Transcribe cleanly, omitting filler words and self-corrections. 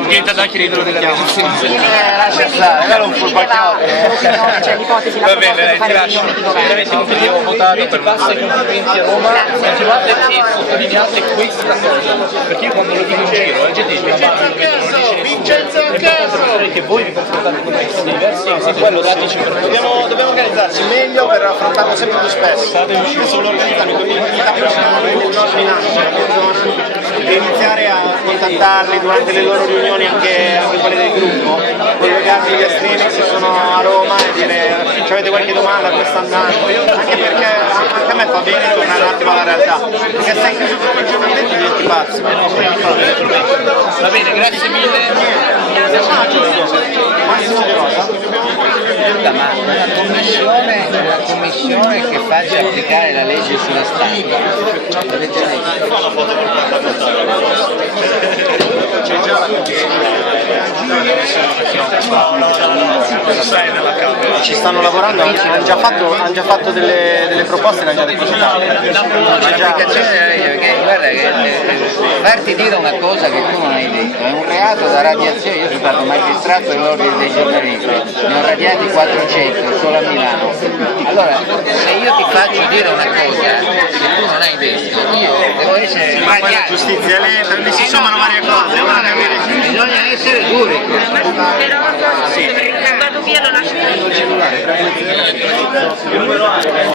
diventato anche l'idolo della lascia stare, era un furbacchiotto. Va bene, ti lascio. Veramente io ho votato per passa i complimenti a Roma, continuate e sottolineate questa cosa, perché io quando lo dico in giro la gente dice Vincenzo a caso! Che voi vi confrontate con questi diversi e quello dateci per Dobbiamo organizzarci meglio per affrontarlo sempre più spesso. Solo organizzare e iniziare a contattarli durante le loro riunioni, anche quelle del gruppo, collegarsi agli Astreni se sono a Roma e dire se avete qualche domanda, come sta andando, anche perché anche a me fa bene tornare un attimo alla realtà, perché sei chiuso come giornalmente diventi pazzo. Va bene, grazie mille. Massimo di Rosa. Ma una commissione che faccia applicare la legge sulla stampa. Avete C'è già la ci stanno lavorando, hanno già fatto delle proposte, l'hanno già depositate. L'applicazione della legge, perché guarda che farti dire una cosa che tu non hai detto è un reato da radiazione. Io sono stato magistrato dell'ordine dei giornalisti, ne ho radiati 400 solo a Milano. Allora, se io ti faccio dire una cosa che tu non hai detto, io devo essere ma poi la giustizia è lenta, quindi si sommano varie cose, bisogna essere duri. Però vado via, lo lascio.